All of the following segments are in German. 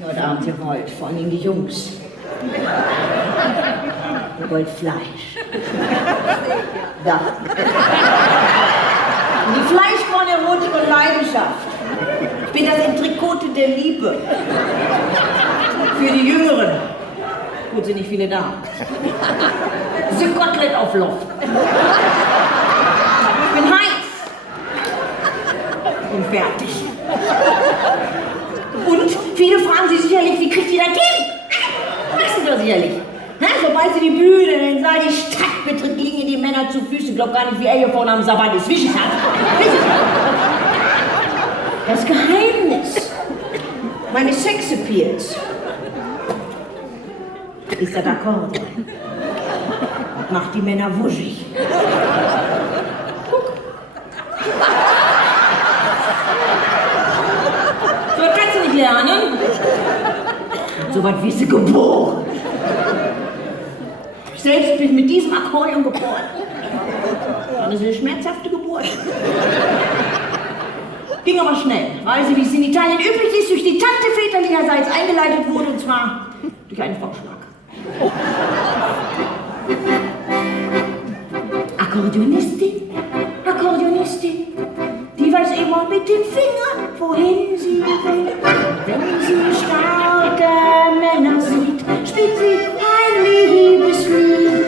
Heute Abend, ihr wollt, vor allem die Jungs. Ihr wollt Fleisch. Da. Und die Fleischborn Erotik und Leidenschaft. Ich bin das Entrecote der Liebe. Für die Jüngeren. Gut, sind nicht viele da. The Kotelett auf Loft. Ich bin heiß. Und fertig. Und viele fragen sich sicherlich, wie kriegt ihr das hin? Wissen Sie doch sicherlich. Sobald sie die Bühne in den Saal, die Stadt betritt, liegen die Männer zu Füßen. Ich glaube gar nicht, wie er hier vorne am Sabbat ist. Wissen Sie das? Das Geheimnis meines Sexappeals ist das Akkordeon. Macht die Männer wuschig. Guck. So was kannst du nicht lernen. So was wirst du geboren. Ich selbst bin mit diesem Akkordeon geboren. Das ist eine schmerzhafte Geburt. Ging aber schnell, weil sie, wie es in Italien üblich ist, durch die Tante väterlicherseits eingeleitet wurde, und zwar durch einen Vorschlag. Akkordeonistin, die weiß immer mit den Fingern, wohin sie will. Wenn sie starke Männer sieht, spielt sie ein Liebeslied.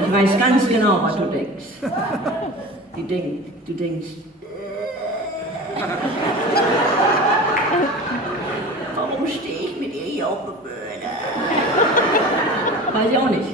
Ich weiß ganz genau, was du denkst. Du denkst. Warum stehe ich mit ihr hier auf der Bühne? Weiß ich auch nicht.